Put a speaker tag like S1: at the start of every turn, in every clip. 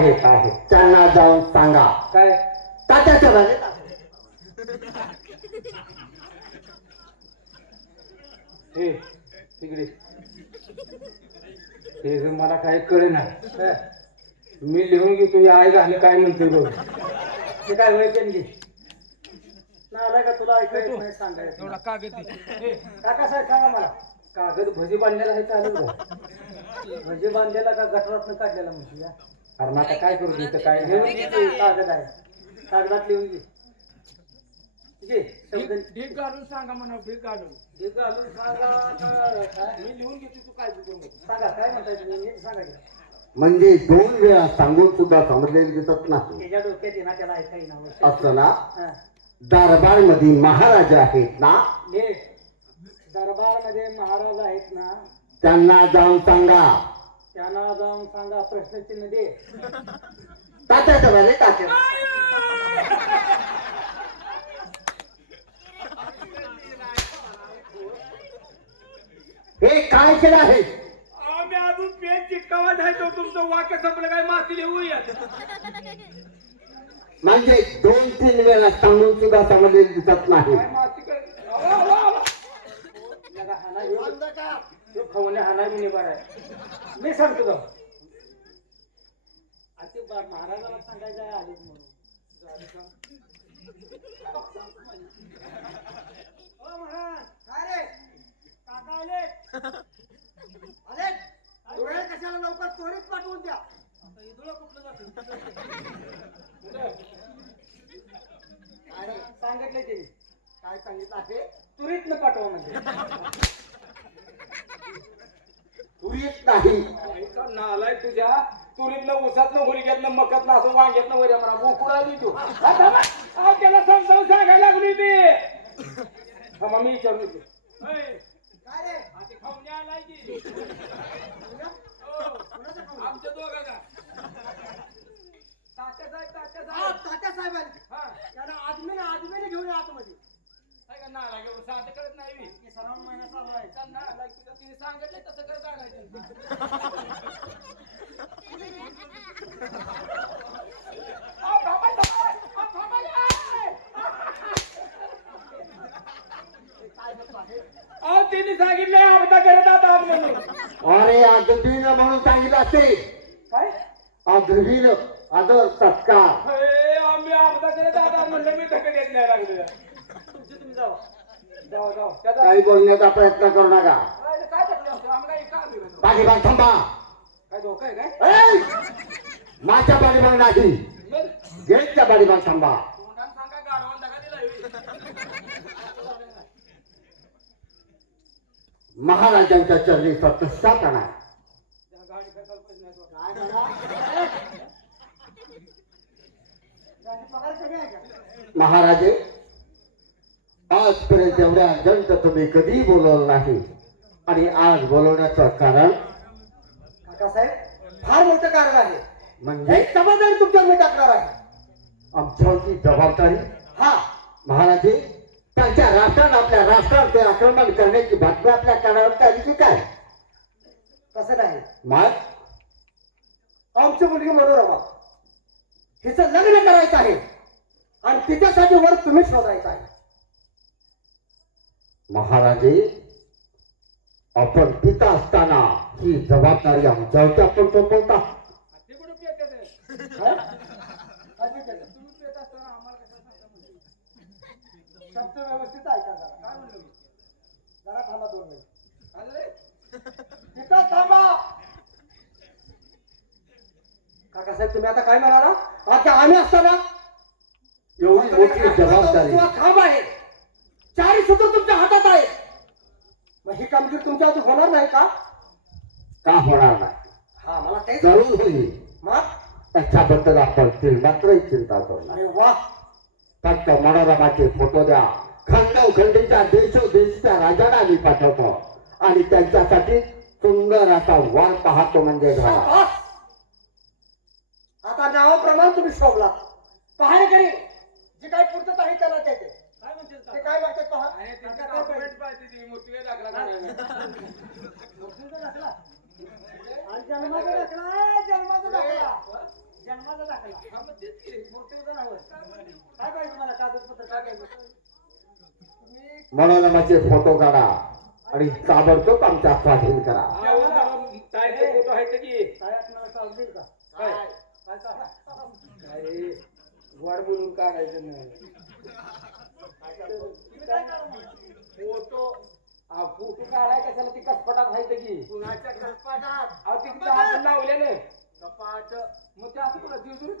S1: आहेत आहेत त्यांना जाऊन सांगा.
S2: काय?
S1: तात्याच्या झाले
S2: हे तिकडे. हे जर मला काय कळेना मी लिहून घेतो ही आई घाली काय म्हणते बघ.
S3: ते काय होईल त्यांनी? नाही का तुला ऐकायचं नाही सांगायचं.
S2: एवढा कागद दे.
S3: काका साहेब सांगा मला.
S2: कागद भजी बांधलेला आहे चालू?
S3: म्हणजे बांधलेला का? गटरातनं काढलेला म्हणजे?
S2: अरे मग आता काय करू इथं काय
S3: लिहून
S2: नाही.
S3: घे ते कागद आहे. कागदात लिहून घे. घे शब्द
S2: घालून सांगा म्हणा ढीग घालून
S3: हे घालून सांगा काय?
S2: मी लिहून घेतो तू काय करू नको.
S3: सांगा काय म्हणताय तुम्ही? नीट सांगा की.
S1: म्हणजे दोन वेळा सांगून सुद्धा समजलेले दिसत नाही.
S3: त्याच्या डोक्यात त्याला ना
S1: असं ना?
S3: हा.
S1: दरबारमध्ये महाराजा आहेत ना?
S3: हे दरबारमध्ये महाराज आहेत ना?
S1: त्यांना जाऊन सांगा.
S3: त्यांना जाऊन सांगा प्रश्नचिन्ह दे.
S1: तात्या हे काय केलं आहे?
S2: आम्ही अजून पेन चिटकावा जायचो तुमचं वाक्य संपलं काय माती लिहूया
S1: म्हणजे दोन तीन वेळा सांगून सुद्धा समजलेले दिसत नाही
S2: काय माती काय आवा, आवा, आवा.
S3: लगा हाना येऊ.
S2: तो खवणे हाना बी निभार आहे
S3: मी सांगतो का? आता बा- महाराजाला सांगायचं आहे आलेच म्हणून. ओ महाराज काय रे? काका आले? आले? डोळे कशाला लवकर त्वरित पाठवून द्या. आता इदुळं कुठलं जातं? अरे सांगितलं त्यांनी. काय सांगितलं आहे? त्वरित पाठवा म्हणजे.
S1: तू येत नाही.
S2: नालाय तुझ्या. तुरीतनं उसातनं हुलग्यातनं मकातनं असं वांग्यातनं वगैरे म्हणा बोकुळा आली तू. त्याला समजावून सांगायला लागली मी. थांबा मी विचारून येतो. ऐ,
S3: काय रे?
S2: ते खवणे आलाय की. हो, आमच्या दोघांना तात्या साहेब तात्या
S3: हा, तात्या साहेब आले.
S2: हा
S3: त्याला आदमीने आदमीने घेऊन या आतमध्ये.
S2: काय का नालाय एवढं साधं करत नाही मी
S3: श्रावण महिना चालू आहे.
S2: त्यांना नालाय तुझं तिने सांगितलं तसं करत आणायचं तिने सांगितलंय अर्धा आता
S1: अरे अगदीन म्हणून सांगितलं असे
S3: काय?
S1: अगदीन आदर सत्कार.
S2: आम्ही अर्धा करत आता म्हणलं मी देत नाही लागले
S3: तुमची तुम्ही जावा.
S1: काही बोलण्याचा प्रयत्न करू नका.
S2: काय
S1: पाठीमाग थांबा.
S2: काय
S1: माझ्या पाठीमाग नाही. गेटच्या पाठीमाग थांबा. महाराजांच्या चरणी
S3: फक्त सात आणा.
S1: महाराजे आजपर्यंत एवढ्या जंत तुम्ही कधी बोलवलं नाही. आणि आज बोलवण्याचं कारण?
S3: काकासाहेब फार मोठं कारण आहे.
S1: म्हणजे?
S3: तुमच्यावर मी टाकणार आहे.
S1: आमच्यावरची जबाबदारी?
S3: हा.
S1: महाराजे त्यांच्या राष्ट्रानं आपल्या राष्ट्रावर ते आक्रमण करण्याची बातमी आपल्या कानावर आली की काय?
S3: तसं नाही.
S1: मग?
S3: आमची मुलगी मनोरमा हिचं लग्न करायचं आहे. आणि तिच्यासाठी वर तुम्ही शोधायचं आहे.
S1: महाराजे आपण पिता असताना ही जबाबदारी आमच्यावरती आपण सोपवता?
S3: शब्द व्यवस्थित ऐका जरा.
S2: काय म्हणलं मी?
S3: जरा थांबा दोन मिनिट.
S2: आलं रे?
S3: तिथं थांबा काकासाहेब तुम्ही आता काय म्हणाला? आता आम्ही असताना
S1: एवढी मोठी जबाबदारी.
S3: खांब आहे. चारी सुद्धा तुमच्या हातात आहे. मग ही कामगिरी तुमच्या हातून होणार नाही का?
S1: का होणार नाही?
S3: हा मला तेच
S1: जरूर होईल.
S3: मग
S1: त्याच्याबद्दल आपण मात्रही चिंता करू नका.
S3: अरे वा.
S1: फक्त मनोरमाचे फोटो द्या. खंडोखंडीच्या देशोदेशच्या राजाला आम्ही पाठवतो. आणि त्यांच्यासाठी सुंदर असा वर पाहतो म्हणजे झाला
S3: शाबास. आता नावाप्रमाणे तुम्ही शोभला पहाणे करी जी काही पूर्तता आहे त्याला देते
S2: काय म्हणतेस का?
S3: ते काय म्हणतात पहा
S2: आणि त्यांची
S3: काय पाहिजे?
S2: document पाहिजे ती मोठी वेळ दाखला काढायला.
S3: नोकरीचा दाखला. आणि जन्माचा दाखला आहे, जन्माचा दाखला
S2: टाकायचं
S1: मनोरमाचे फोटो काढा आणि ताबडतोब आमच्या स्वाधीन करा.
S2: वाढ बोलून काढायचं नाही? फोटो. फोटो काढाय कशाला ती कसपटात आहे की?
S3: कुणाच्या कपाटात
S2: अहो ते तिथं मग ते असं जिजूरीत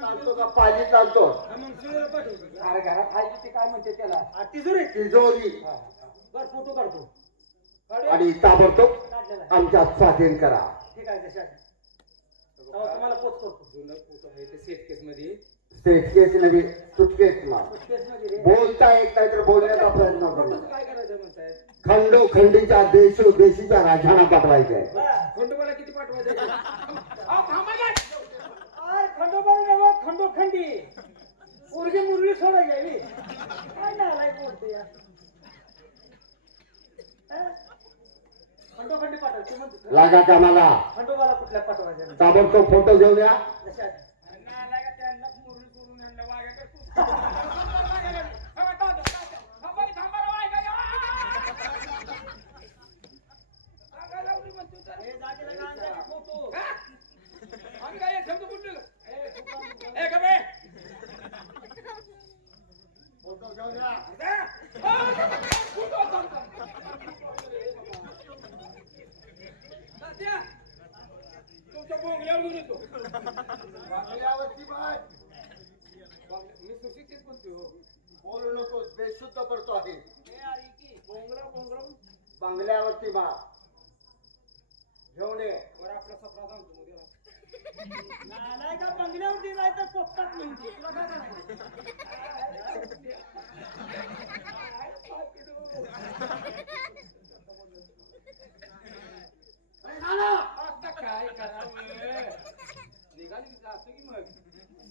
S1: चालतो का? पाणी चालतो.
S3: मग शिवाय पाठवतो का?
S2: अरे घरात आहे ते काय म्हणते त्याला?
S3: तिजोरी.
S1: तिजोरी.
S2: हा, हा.
S3: बर फोटो काढतो.
S2: काढूया.
S1: आणि ताबडतोब
S3: काढलेला आहे.
S1: आमच्या स्वाधीन करा.
S3: ठीक आहे तशा तेव्हा तुम्हाला पोच करतो.
S2: जुनं फोटो आहे ते सेट केस मध्ये.
S1: स्टेटकेस सुटकेस ना.
S3: स्पेस मध्ये रे.
S1: बोलता येत नाही तर बोलण्याचा प्रयत्न करू.
S2: काय करायचं म्हणताय?
S1: खंडोखंडीच्या देशोदेशीच्या राजांना पाठवायचंय.
S3: बर.
S2: खंडोबाला किती पाठवायचं अहो, थांबा ना.
S3: अरे खंडोबाई नव खंडोखंडी पोरगी मुरली सोडायची आहे मी. काय नालाय बोलते यार हा? खंडोखंडी पाठव तू म्हणतो
S1: लागा कामाला.
S3: खंडोबाला कुठल्या पाठवायच्या
S1: ताबडतोब फोटो या.
S3: जशा
S2: नालायक का त्यांना सोडून वागायचं तू. थांबा, थांबा, थांबा, थांबा रे, वागायला. वागायला लावली म्हणतो तर.
S3: हे जागेला का अंगाचे फोटो
S2: हा? आम्ही काय एक शब्द बोललो का? ए, गबे.
S1: फोटो घेऊन या
S2: जा. आ, फोटो थांब, तात्या, तुमच्या बोंगल्यावर घेऊन येतो मी सुशिक्षित बोलतो हो.
S1: बोलू बेशुद्ध करतो आहे. बंगल्यावरती बा घेऊन ये.
S3: का बंगल्यावरती पोपटात तुला काय करायचं
S2: आता काय करावं निघाली जातो की मग?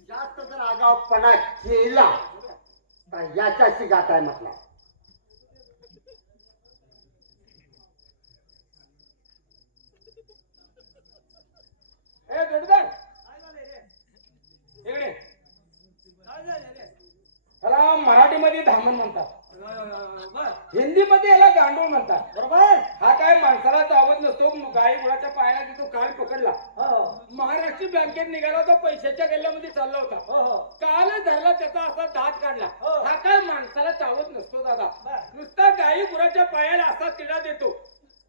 S1: जास्त जर आगावपणा केला. याच्याशी गाठ आहे म्हटलं.
S2: ए जोडदार इकडे. मराठीमध्ये धामण म्हणतात. हिंदीमध्ये याला गांडूळ म्हणतात.
S3: बरोबर.
S2: हा काय माणसाला चावत नसतो गाई गुळाच्या पायाला तिथं काल पकडला.
S3: हो.
S2: महाराष्ट्र बँकेत निघाला होता पैशाच्या गल्ल्यामध्ये चालला होता.
S3: हो हो.
S2: काल धरला त्याचा असा दात काढला.
S3: हो.
S2: हा काय माणसाला चावत नसतो दादा.
S3: बर.
S2: नुसता गाई गुराच्या पायाला असा तिडा देतो.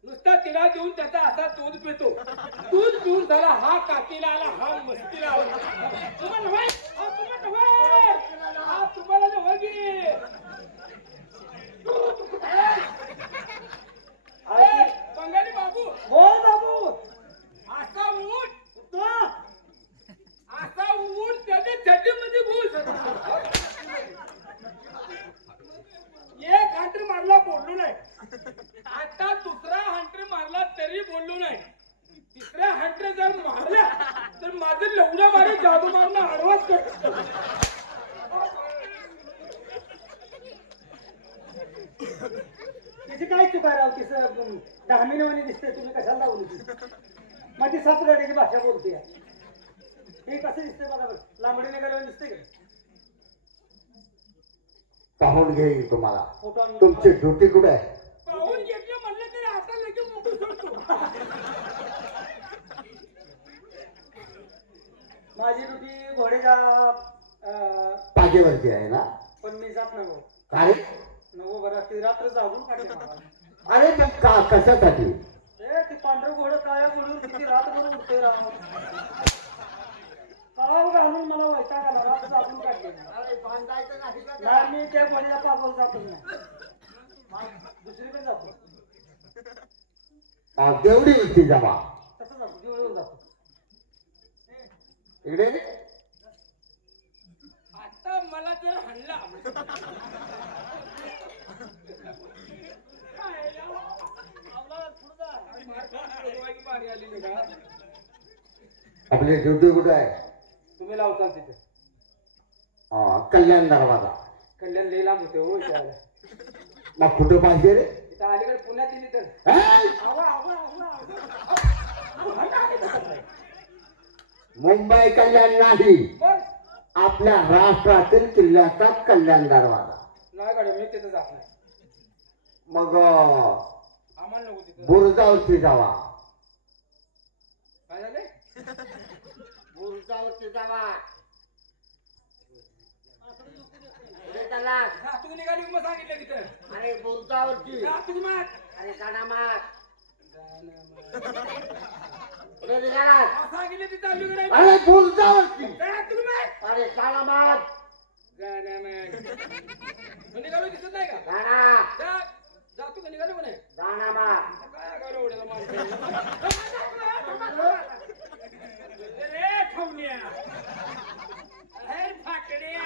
S2: नुसता तिडा देऊन त्याचा असा दूध पितो. दूध पिऊन झाला हा काकीला आला हा मस्तीला आला तुम्हाला नव्हे? हा तुम्हाला नव्हे? हा तुम्हाला नव्हे की? ए, बंगाली बाबू
S3: बोल बाबू
S2: असा ऊट
S3: तो
S2: असा ऊट त्याच्या चड्डीमध्ये घुस एक हंटर मारला बोललो नाही आता दुसरा हंटर मारला तरी बोललो नाही तिसऱ्या हंटर जर मारला तर माझं लवडा मारे जादू मारणं आडवाच करतो
S3: त्याची काय चुका राव तिचं दिसते तुम्ही कशाला लावली ती माझी सात गाड्याची भाषा बोलते हे कसं दिसते बघा बरं लांबडी निघाल्यावर दिसते का
S1: पाहून घेईल तुम्हाला
S3: फोटो
S1: तुमची ड्युटी कुठे आहे
S2: पाहून घेतलं म्हणलं तरी आता लगेच
S3: माझी ड्युटी अं,
S1: पाठीवरती आहे ना
S3: पण मी जात नाही भाऊ.
S1: अरे
S3: नवो बरं ती रात्र जागून काढली मला.
S1: अरे का कशासाठी?
S3: ए ते पांढरं घोडं काळ्या घोडून किती रातभर उडते राम काळाव घालून मला वैताग आला रात जागून काढली नाही मी त्या घोड्याला पागल जातच नाही दुसरीकडे जातो.
S1: हा, देवडी वरती जावा
S3: तसं जातो दिवळीवर जातो.
S1: इकडे?
S2: आता मला जर हल्ला बारी आलेली का
S1: आपली ड्युटी कुठे आहे?
S2: तुम्ही लावताल तिथे.
S1: हा, कल्याण दरवाजा.
S2: कल्याण लई लांब होते हो इथे.
S1: मग कुठं पाहिजे रे?
S2: इथं अलीकडे पुण्यात तर? आवा, आवा, आवा, आवा.
S1: मुंबई कल्याण नाही.
S2: बस.
S1: आपल्या राष्ट्रातील किल्ल्याचा कल्याण दरवाजा.
S2: नाही गाडी मी तिथं जात नाही.
S1: मग अं,
S2: आम्हाला नको तिथं.
S1: बुरुजावरती जावा.
S2: काय झाले?
S1: बुरुजावरती जावा. पुढे चला.
S2: तू निघाली मग सांगितलं तिथं.
S1: अरे बुरुजावरती
S2: तू
S1: अरे गाणा मार
S2: सांगितलं
S1: पुढे निघाला.
S2: तिथं चालू
S1: अरे बुरुजावरती
S2: तू
S1: अरे गाणा मार
S2: निघालो दिसत नाही का?
S1: गाणा.
S2: जा. जा तू का? निघालो नाही?
S1: गाणा मार
S2: काय एवढ्याला माणसं? रे ठेवण्या. अरे फाकड्या.